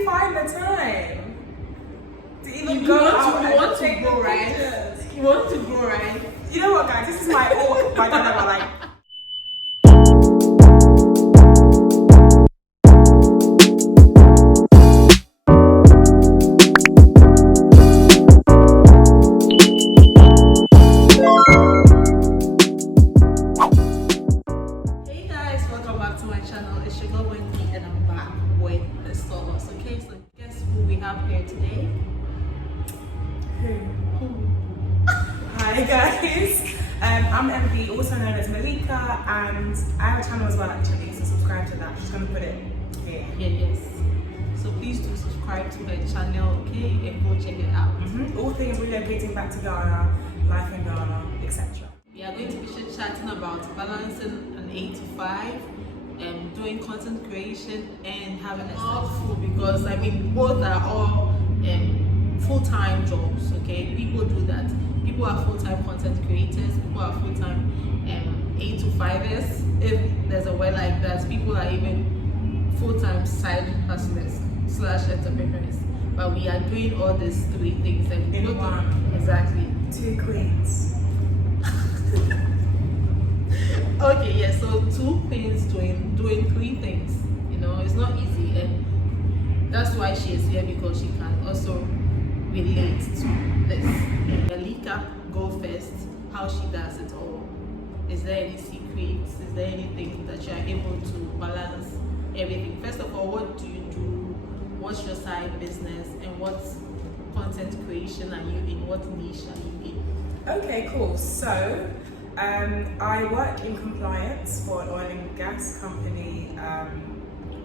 you find the time to even go out and take the pictures? You want to go right? You know what, guys? This is my dilemma. Like, hey guys, welcome back to my channel. It's your girl Wendy, and I'm back with the solos. Okay, so guess who we have here today? Who? hi guys, I'm MV, also known as Melika, and I have a channel as well actually, so subscribe to that. I'm just gonna put it here. Yes. So please do subscribe to her channel, okay, and go check it out. All things relocating back to Ghana, life in Ghana, etc. We are going to be chatting about balancing an 8 to 5, doing content creation, and having a side hustle, because I mean both are all full-time jobs. Okay, people do that. People are full-time content creators. People are full-time 8 to 5ers. If there's a word like that, people are even full-time side hustlers / entrepreneurs. But we are doing all these three things and In one. Exactly. Two queens. Okay, yeah, so two queens doing three things. You know, it's not easy, and that's why she is here, because she can also relate to this. Melika, go first. How she does it all. Is there any secrets? Is there anything that you are able to balance everything? First of all, what do you do? What's your side business? And what content creation are you in? What niche are you in? Okay, cool. So, I work in compliance for an oil and gas company,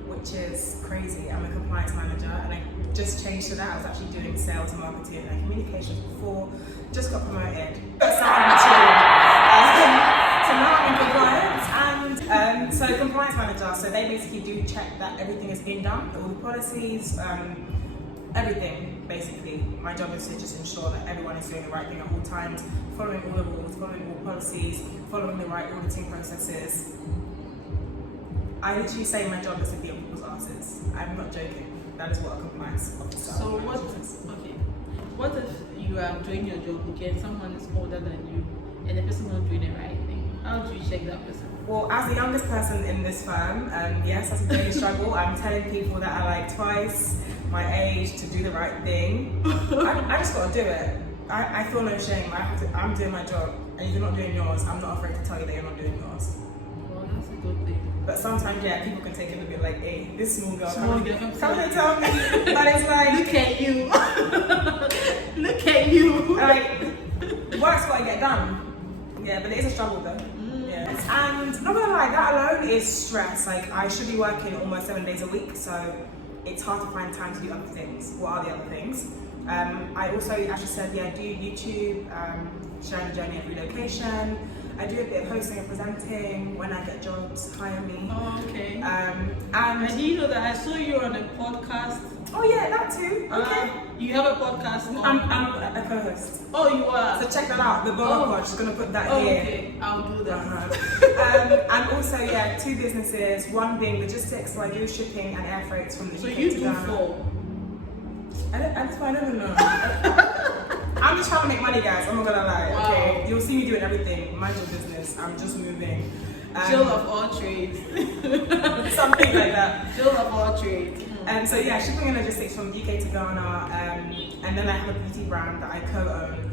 which is crazy. I'm a compliance manager, and I just changed to that. I was actually doing sales, marketing, and communications before. Just got promoted. So now I'm in compliance, and so compliance manager. So they basically do check that everything is being done, all the policies, everything. Basically, my job is to just ensure that everyone is doing the right thing at all times, following all the rules, following all policies, following the right auditing processes. I literally say my job is to be on people's asses. I'm not joking. That is what a compliance officer is. So what if you are doing your job, okay, and someone is older than you, and the person not doing the right thing? How do you check that person? Well, as the youngest person in this firm, yes, that's a daily struggle. I'm telling people that are like twice my age to do the right thing. I just gotta do it. I feel no shame. I'm doing my job, and if you're not doing yours, I'm not afraid to tell you that you're not doing yours. Well, that's a good thing. But sometimes, yeah, people can take it a bit like, hey, this small girl, Small girl. come and tell me. But it's like, look at you. Look at you. like, work's gotta get done. Yeah, but it is a struggle though. Yeah. And not gonna lie, that alone is stress. Like, I should be working almost 7 days a week, so it's hard to find time to do other things. What are the other things? I also, as you said, yeah, I do YouTube, sharing the journey of relocation. I do a bit of hosting and presenting. When I get jobs, hire me. Oh, okay. And do you know that I saw you on a podcast? Oh yeah, that too. Okay. You have a podcast? I'm a co-host. Oh, you are? So check that out, the Blogger Pod. Just gonna put that here. Okay, I'll do that. And also, yeah, two businesses. One being logistics, so I do shipping and air freights from the So UK you to do Ghana. 4? That's why I don't know. I'm just trying to make money, guys. I'm not gonna lie. Wow. Okay, you'll see me doing everything. Mind your business. I'm just moving. Jill of all trades. Something like that. Jill of all trades. So yeah, shipping and logistics from the UK to Ghana, and then I have a beauty brand that I co-own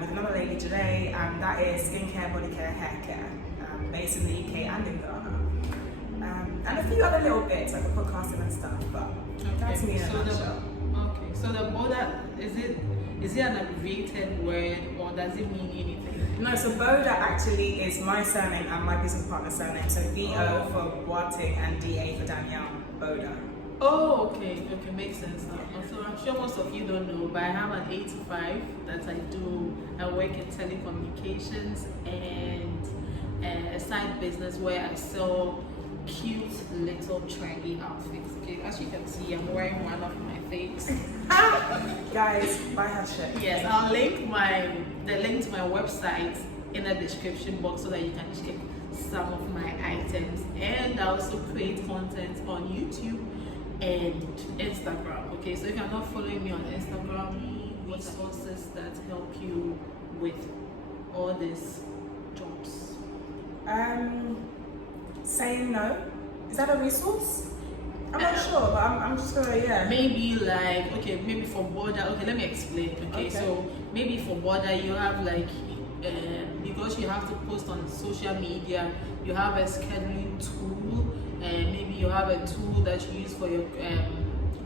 with another lady today, and that is skincare, body care, hair care, based in the UK and in Ghana, and a few other little bits like the podcasting and stuff. But that's me in a nutshell. Okay, so the Boda, is it an abbreviated word, or does it mean anything? No, so Boda actually is my surname and my business partner's surname. So B-O for Boating and D-A for Danielle, Boda. Oh, okay, makes sense now. So I'm sure most of you don't know, but I have an 8 to 5 that I do. I work in telecommunications and a side business where I sell cute little trendy outfits. Okay, as you can see, I'm wearing one of my fakes. Guys, buy her shit. Yes, I'll link the link to my website in the description box so that you can check some of my items. And I also create content on YouTube and Instagram. Okay, so if you're not following me on Instagram, what resources that help you with all these jobs? Saying no. Is that a resource? I'm not sure, but I'm just gonna, yeah. Maybe like, okay, maybe for border, okay, let me explain. Okay, so maybe for border, you have like, because you have to post on social media, you have a scheduling tool, and maybe you have a tool that you use for your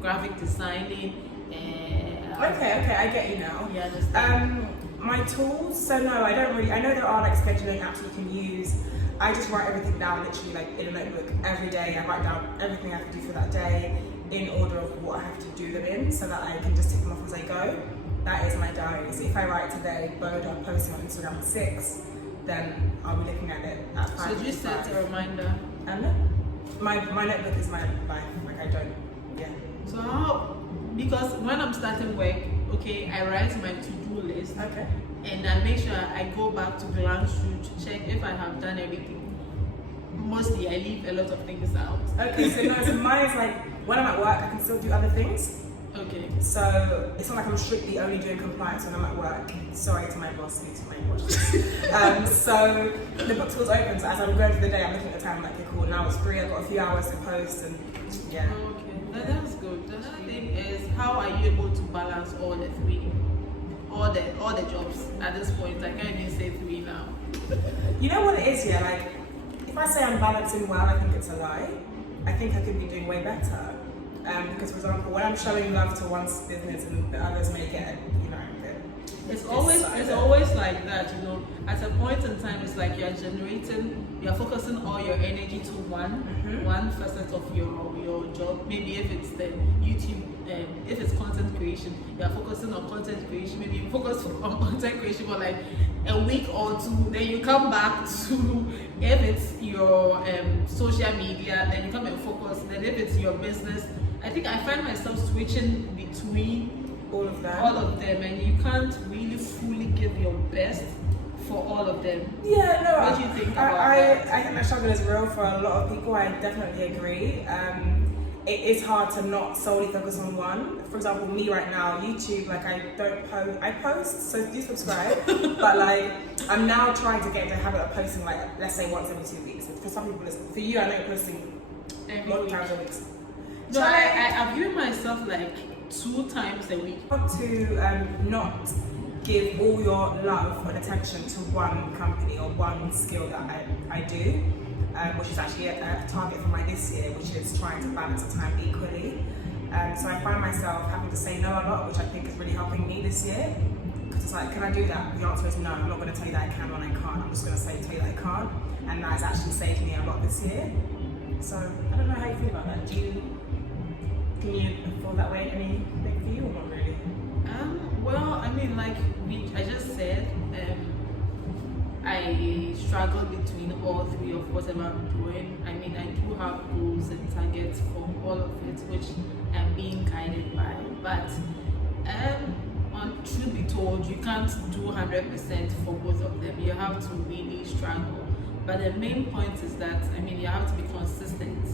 graphic designing. Okay, I get you now. You understand? My tools, so no, I don't really, I know there are like scheduling apps you can use. I just write everything down literally like in a notebook every day. I write down everything I have to do for that day in order of what I have to do them in so that I can just tick them off as I go. That is my diary. So if I write today, Boda posting on Instagram at 6, then I'll be looking at it at 5. So do you set a reminder? My notebook is my life. Like I don't, yeah. So how, because when I'm starting work, okay, I write my to-do list. Okay. And I make sure I go back to glance through to check if I have done everything. Mostly I leave a lot of things out. Okay, so no, so mine is like, when I'm at work, I can still do other things. Okay. So it's not like I'm strictly only doing compliance when I'm at work. Sorry to my boss, to my boss. So the book tool's open, so as I'm going through the day, I'm looking at the time, I'm like, okay, cool, now it's free, I've got a few hours to post, and yeah. Okay, that's good. The other thing is, how are you able to balance all the three? All the jobs at this point? I can't even say 3 now. You know what it is, yeah, like, if I say I'm balancing well, I think it's a lie. I think I could be doing way better. Because, for example, when I'm showing love to one's business and the others may get, you know, it's always like that, you know. At a point in time, it's like you're focusing all your energy to one facet of your job. Maybe if it's the YouTube, if it's content creation, you're focusing on content creation. Maybe you focus on content creation for like a week or 2, then you come back to, if it's your social media, then you come and focus. Then if it's your business, I think I find myself switching between all of them, and you can't really fully give your best for all of them. Yeah, no. What do you think about that? I think that struggle is real for a lot of people. I definitely agree. It is hard to not solely focus on one. For example, me right now, YouTube, like I post, so do subscribe, but like I'm now trying to get into the habit of posting like, let's say once every 2 weeks. For some people, for you, I know you're posting multiple times a week. No, I view myself like 2 times a week. You want to not give all your love and attention to one company or one skill that I do, which is actually a target for my this year, which is trying to balance the time equally. So I find myself having to say no a lot, which I think is really helping me this year. Because it's like, can I do that? The answer is no. I'm not going to tell you that I can when I can't. I'm just going to tell you that I can't. And that has actually saved me a lot this year. So I don't know how you feel about that. Can you feel that way anything for you or not really? Well, I mean, like I just said, I struggle between all 3 of whatever I'm doing. I mean, I do have goals and targets for all of it, which I'm being guided by. But truth be told, you can't do 100% for both of them. You have to really struggle. But the main point is that, I mean, you have to be consistent.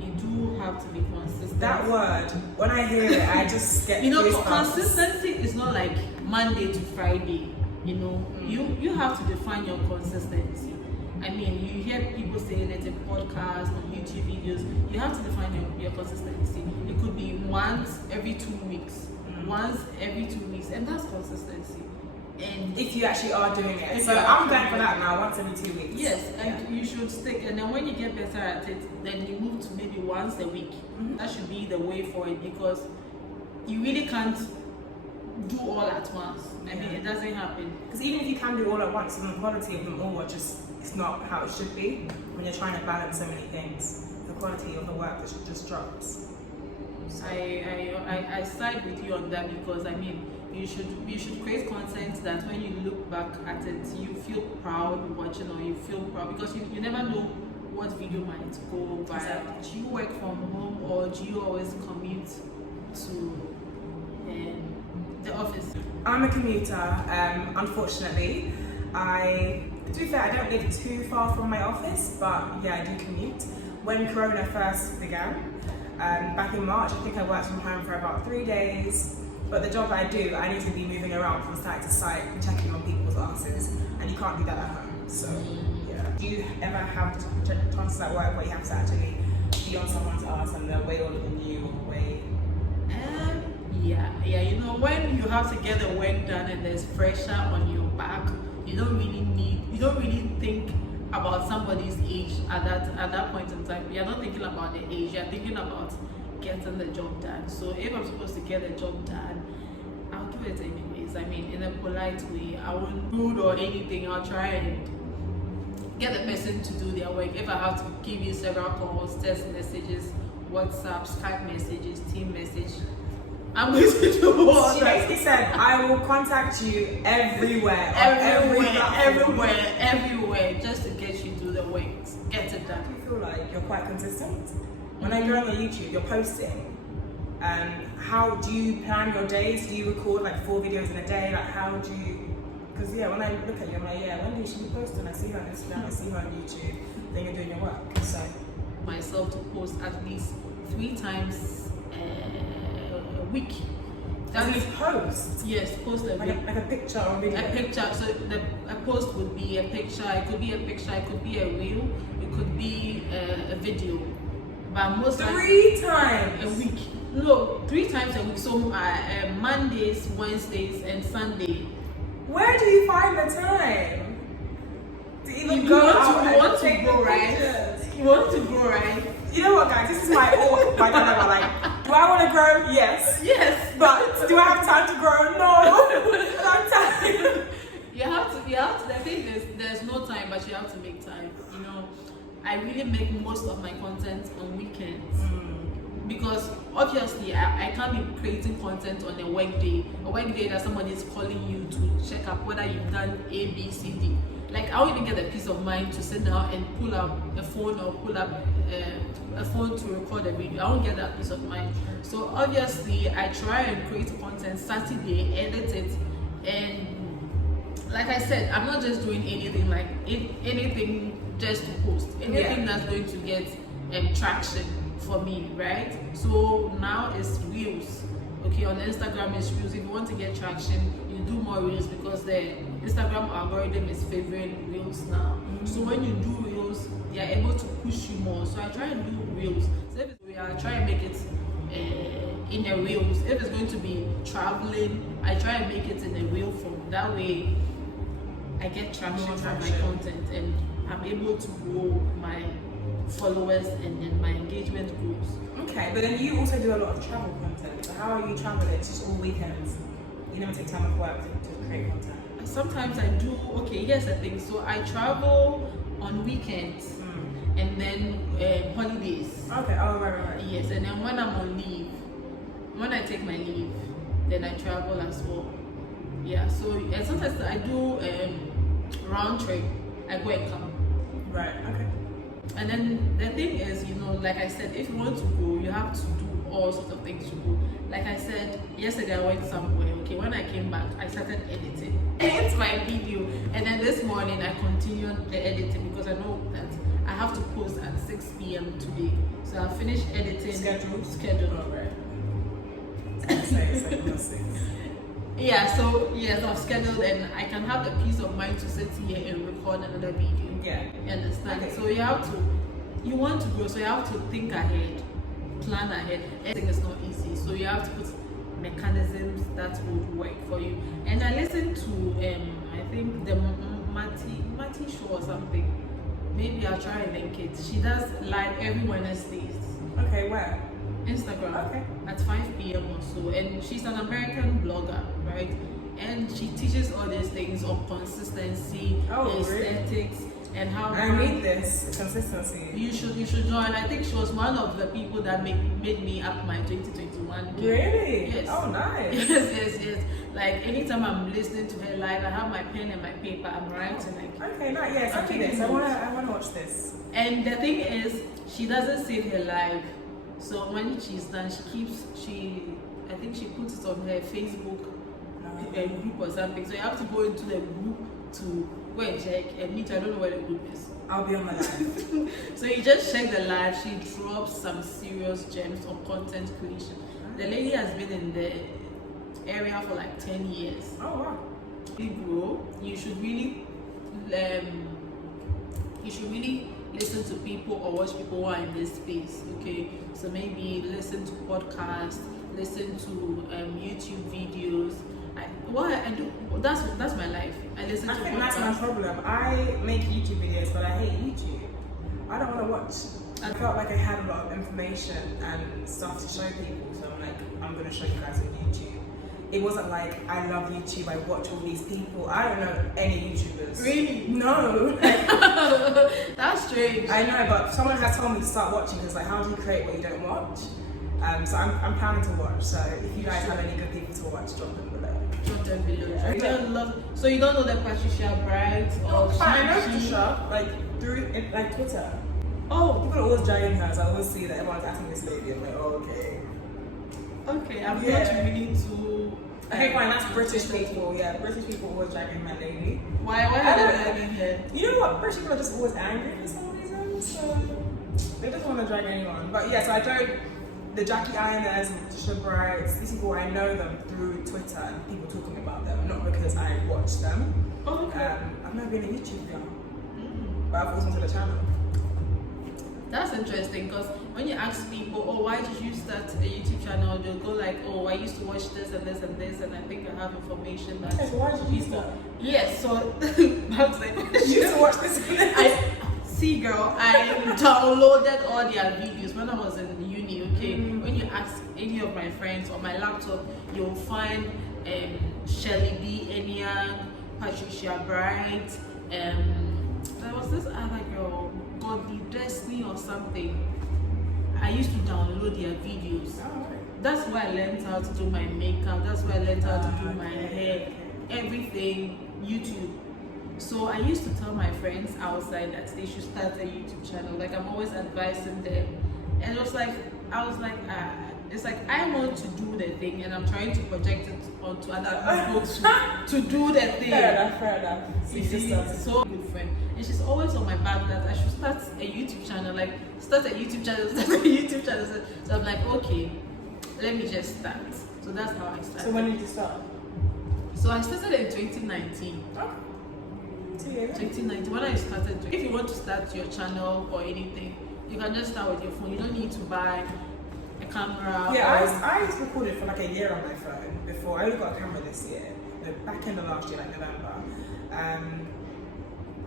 You do have to be consistent. That word, when I hear it, I just get consistency is not like Monday to Friday. You know, you have to define your consistency. I mean, you hear people saying it in podcasts, on YouTube videos. You have to define your consistency. It could be once every 2 weeks, once every 2 weeks, and that's consistency. And if you actually are doing it, so I'm going for that now, once every 2 weeks. Yes, and you should stick. And then when you get better at it, then you move to maybe once a week. That should be the way for it, because you really can't do all at once. I mean, it doesn't happen. Because even if you can do all at once, then the quality of them all are it's not how it should be when you're trying to balance so many things. The quality of the work just drops. So. I side with you on that, because I mean, you should create content that when you look back at it, you feel proud watching, or you feel proud, because you never know what video might go viral. Exactly. Do you work from home, or do you always commute to the office? I'm a commuter, unfortunately. To be fair, I don't live too far from my office, but yeah, I do commute. When Corona first began, back in March, I think I worked from home for about 3 days. But the job I do, I need to be moving around from site to site, checking on people's answers, and you can't do that at home. So, yeah. Do you ever have tasks at work where you have to actually be on someone's ass and they're way older than you or way? Yeah. You know, when you have to get the work done and there's pressure on your back, you don't really think about somebody's age at that point in time. You're not thinking about the age, you're thinking about getting the job done. So if I'm supposed to get the job done, I'll do it anyways. I mean, in a polite way. I won't rude or anything. I'll try and get the person to do their work. If I have to give you several calls, text messages, WhatsApp, Skype messages, team message, I'm going to do all She that. basically said, I will contact you everywhere, everywhere, just to get you to the work, get it done. Do you feel like you're quite consistent? When I go on the YouTube, you're posting. How do you plan your days? Do you record like 4 videos in a day? Like how do you? Because when I look at you, I'm like, when do you should be posting? I see her on Instagram, I see her on YouTube. Then you're doing your work. So myself to post at least 3 times a week. That means post? Yes, post a week. Like a picture or video? A picture. So a post would be a picture. It could be a picture. It could be a reel. It could be a video. But most 3 times a week. No, 3 times a week. So Mondays, Wednesdays, and Sunday. Where do you find the time to even go out and take the pictures? You want to grow, right? You know what, guys? This is my dilemma. Like, do I want to grow? Yes. Yes. But do I have time to grow? No. I don't have time. You have to. The thing is, there's no time, but you have to make time. You know, I really make most of my content on weekends. Because obviously I can't be creating content on a work day that somebody is calling you to check up whether you've done A, B, C, D. Like I won't even get the peace of mind to sit down and pull up a phone or pull up a phone to record a video. I won't get that peace of mind. So obviously I try and create content Saturday, edit it, and like I said, I'm not just doing anything just to post. Anything that's going to get traction for me, right? So now it's reels. Okay, on Instagram it's reels. If you want to get traction, you do more reels because the Instagram algorithm is favoring reels now. So when you do reels, they are able to push you more. So I try and do reels. So if it's, I try and make it in a reels. If it's going to be traveling, I try and make it in a reel form. That way I get traction from my content and I'm able to grow my followers and then my engagement grows. Okay, but then you also do a lot of travel content. So how are you traveling? It's just all weekends. You never take time off work to create content. Sometimes I do. Okay, here's the thing. So I travel on weekends and then holidays. Okay. Oh, right. Yes, and then when I'm on leave, when I take my leave, then I travel as well. Yeah. So and sometimes I do round trip. I go and come. Right. Okay. And then the thing is, you know, like I said, if you want to go, you have to do all sorts of things to go. Like I said, yesterday I went somewhere, okay, when I came back, I started editing. It's my video. And then this morning I continued the editing because I know that I have to post at 6 p.m. today. So I'll finish editing. Schedule. All right. Yeah, so yes, I've scheduled and I can have the peace of mind to sit here and record another video. Yeah. You understand? Okay. So you want to grow, so you have to think ahead, plan ahead. Everything is not easy, so you have to put mechanisms that would work for you. And I listened to I think the Mati show or something. Maybe I'll try and link it. She does live every Wednesdays. Okay, where? Instagram. Okay. At 5 p.m. or so. And she's an American blogger, right? And she teaches all these things on consistency, aesthetics, really? And how I need this consistency. You should join. I think she was one of the people that made me up my 2021 game. Really? Yes. Oh, nice. Yes. Like anytime I'm listening to her live, I have my pen and my paper. I'm writing. Like, okay, nice. Yes, I this. I wanna watch this. And the thing is, she doesn't save her live. So when she's done, I think she puts it on her Facebook group or something. So you have to go into the group to go and check and meet. I don't know where the group is. I'll be on my live. So you just check the live. She drops some serious gems on content creation. The lady has been in the area for like 10 years. Oh wow. You grow. You should really listen to people or watch people who are in this space. Okay, so maybe listen to podcasts, listen to YouTube videos. I do that's my life. I listen to podcasts. I think that's my problem. I make YouTube videos, but I hate YouTube. I don't want to watch. I felt like I had a lot of information and stuff to show people, so I'm like, I'm going to show you guys on YouTube. It wasn't like, I love YouTube, I watch all these people. I don't know any YouTubers. Really? No. That's strange. I know, but someone has told me to start watching because like, how do you create what you don't watch? So I'm planning to watch. So if you guys have any good people to watch, drop them below. Drop them below. So you don't know that Patricia Bright or I know Patricia, like through like Twitter. Oh, People are always dragging her, so I always see that everyone's asking this lady. I'm like, oh, okay. okay. I'm not really too. Okay, fine. That's British people. Yeah, British people always dragging my lady. Why are they dragging her? You know what? British people are just always angry for some reason, so they just want to drag anyone. But yeah, so I don't. The Jackie Ioners and Patricia Brights, these people, I know them through Twitter and people talking about them, not because I watch them. Oh, okay. I've never been a YouTube girl, but I've always wanted a channel. That's interesting because when you ask people, oh, why did you start a YouTube channel? They'll go like, oh, I used to watch this and this and this, and I think I have information that. Okay, so why did you start? Yes, so I was like, You used to watch this. See, girl, I downloaded all their videos when I was in uni. Okay, when you ask any of my friends on my laptop, you'll find Shelly B, Enya, Patricia Bright, there was this other girl, Godly Destiny or something. I used to download their videos. That's why I learned how to do my makeup. That's why I learned how to do my hair, everything, YouTube. So I used to tell my friends outside that they should start a YouTube channel. Like I'm always advising them, and I was like, it's like I want to do the thing, and I'm trying to project it onto other people to do the thing. Fair enough. She's so good friend, and she's always on my back that I should start a YouTube channel. Start a YouTube channel. So I'm like, okay, let me just start. So that's how I started. So when did you start? So I started in 2019. Oh. 2019 when I started. If you want to start your channel or anything, you can just start with your phone. You don't need to buy a camera. Yeah, I used to record it for like a year on my phone before. I only got a camera this year, back in the last year, like November.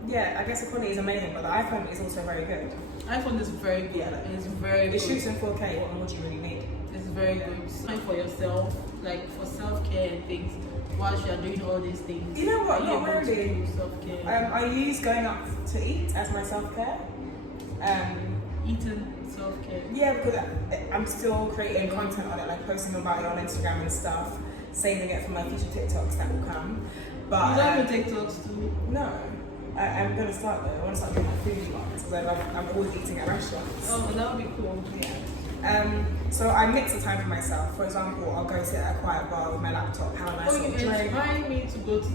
Yeah, I guess the quality is amazing, but the iPhone is also very good. iPhone is very good. Yeah, it's very good. It shoots in 4K. What more do you really need? It's very good. Time for yourself, like for self-care and things. Whilst you are doing all these things, you know what? Not really. Self-care. I use going out to eat as my self-care. Eating self-care. Yeah, because I'm still creating content on it, like posting about it on Instagram and stuff, saving it for my future TikToks that will come. But you don't have TikToks too? No, I'm gonna start though. I want to start doing my food vlogs because I'm always eating at restaurants. Oh, that would be cool. Yeah. So I mix the time for myself. For example, I'll go sit at a quiet bar with my laptop, have a nice little drink. You inspired me to go to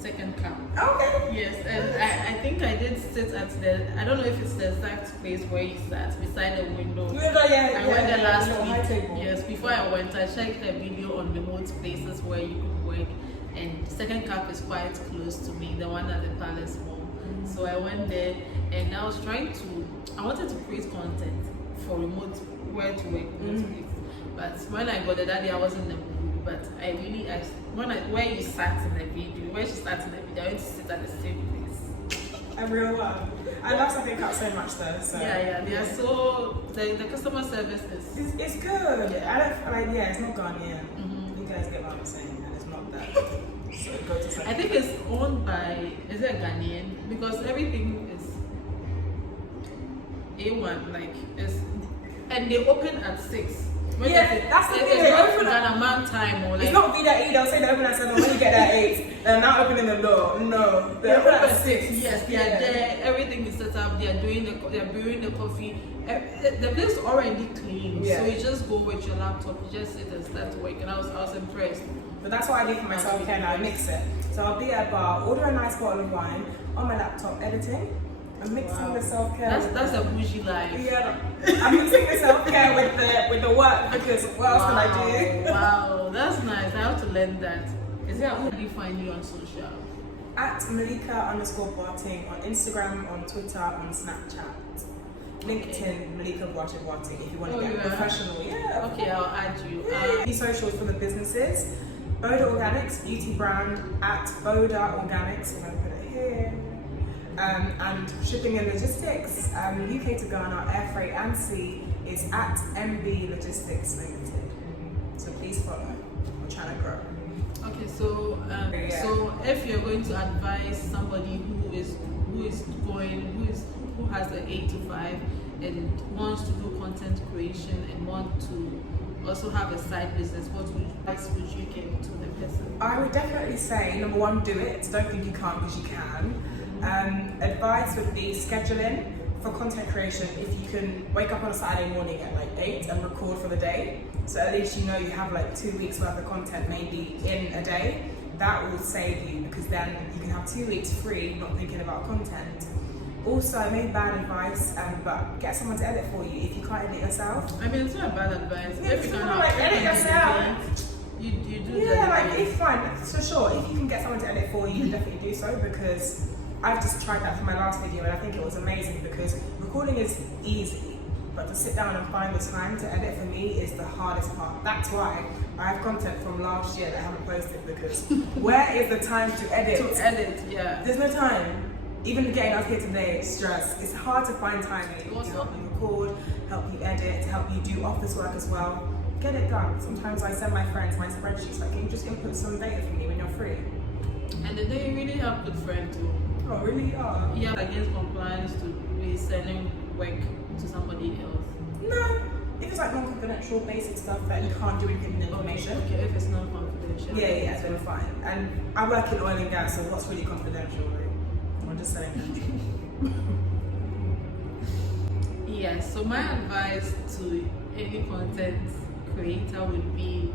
second camp. Okay. Yes, and I think I did sit at I don't know if it's the exact place where you sat beside the window. I went there last week. Yes, before I went, I checked a video on remote places where you could work, and second camp is quite close to me, the one at the Palace Mall. So I went there, and I was I wanted to create content for remote where to work, but when I got there that day I wasn't in the mood. But where you sat in the video, where she sat in the video, I went to sit at the same place. I really love. I love something cut so much though. So yeah, they are so the customer service is it's good. Yeah. I don't it's not Ghanaian. You guys get what I'm saying, and it's not that. So go to I think it's owned by Ghanaian because everything is A1, like and they open at 6. That's the thing. It's not Ghana time or like. It's not be that 8. They'll say they open at 7. When you get that 8, they're not opening the door. No, they open at 6. Yes, they are there. Everything is set up. They are brewing the coffee. The place is already clean, so you just go with your laptop. You just sit and start to work. And I was impressed. But that's what I do for myself. Okay, now I mix it. So I'll be at a bar, order a nice bottle of wine on my laptop, editing. I'm mixing the self-care. That's a bougie life. Yeah, I'm mixing the self-care with the work because what else can I do? Wow, that's nice. I have to learn that. Is that how do you find you on social? At Melika_Boating on Instagram, on Twitter, on Snapchat. LinkedIn, Melika Boating if you want to get professional. Yeah. Okay, I'll add you. Socials for the businesses. Boda Organics, beauty brand at Boda Organics. I'm going to put it here. And shipping and logistics, UK to Ghana, air freight and sea is at MB Logistics Limited. So please follow. We're trying to grow. Okay, so so if you're going to advise somebody who has an 8 to 5 and wants to do content creation and want to also have a side business, what advice would you give to the person? I would definitely say, number one, do it. Don't think you can't because you can. Advice would be scheduling for content creation. If you can wake up on a Saturday morning at like 8 and record for the day, so at least you know you have like 2 weeks worth of content maybe in a day, that will save you because then you can have 2 weeks free not thinking about content. Also, maybe bad advice, but get someone to edit for you if you can't edit yourself. I mean, it's not bad advice. Yeah, if you can edit yourself. You do Yeah, that. like if fine, for sure. If you can get someone to edit for you, definitely do so because I've just tried that for my last video and I think it was amazing because recording is easy, but to sit down and find the time to edit for me is the hardest part. That's why I have content from last year that I haven't posted because where is the time to edit? To edit, yeah. There's no time. Even getting up here today, it's stress. It's hard to find time to help you record, help you edit, help you do office work as well. Get it done. Sometimes I send my friends my spreadsheets, like, can you just input some data for me when you're free? And they really have good friends too. Oh, really? Oh. Yeah, against compliance to be sending work to somebody else. No. If it's like non-confidential, basic stuff that you can't do anything with information. Okay, if it's not confidential. Yeah, then fine. And I work in oil and gas, so what's really confidential, right? I'm just saying that. Yeah, so my advice to any content creator would be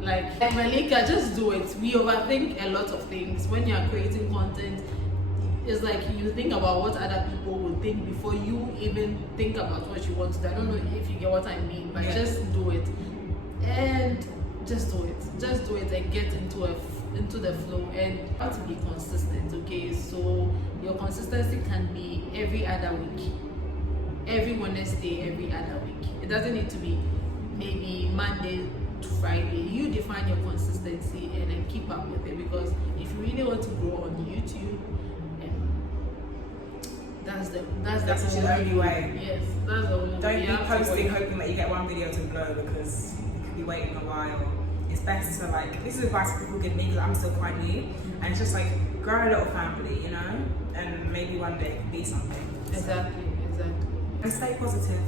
like Melika, just do it. We overthink a lot of things when you are creating content. It's like you think about what other people would think before you even think about what you want to do. I don't know if you get what I mean, but just do it. And just do it. Just do it and get into the flow, and you have to be consistent, okay? So your consistency can be every other week, every Wednesday, every other week. It doesn't need to be maybe Monday to Friday. You define your consistency and then keep up with it, because if you really want to grow on YouTube, that's the only way. Yes, that's the only way. Don't be posting hoping that you get one video to blow, because you could be waiting a while. It's best to, like, this is advice people give me because I'm still quite new, and it's just like grow a little family, you know, and maybe one day it can be something. Exactly. And stay positive.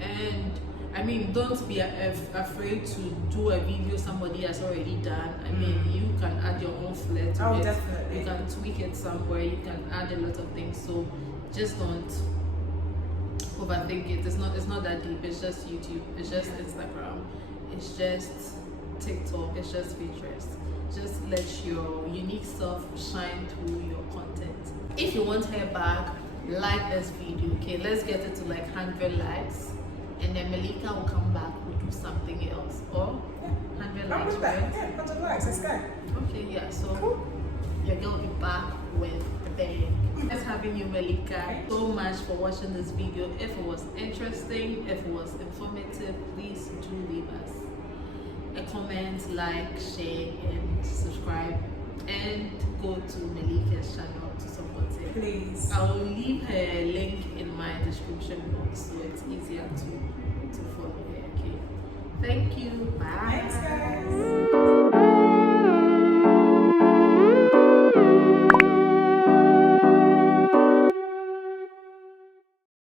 And I mean, don't be afraid to do a video somebody has already done. I mean, you can add your own flair to it. Definitely. You can tweak it somewhere. You can add a lot of things. So just don't overthink it. It's not that deep. It's just YouTube. It's just Instagram. It's just TikTok. It's just Pinterest. Just let your unique self shine through your content. If you want her back, like this video. Okay, let's get it to like 100 likes. And then Melika will come back, we'll do something else. Or 100 likes, right? Yeah, 100 likes, let's go. Okay, yeah, so cool. Your girl will be back with a bang. Nice having you, Melika. So much for watching this video. If it was interesting, if it was informative, please do leave us a comment, like, share, and subscribe. And go to Melika's channel to support it. Please. I will leave her link in my description box so it's easier to follow her. Okay. Thank you. Bye.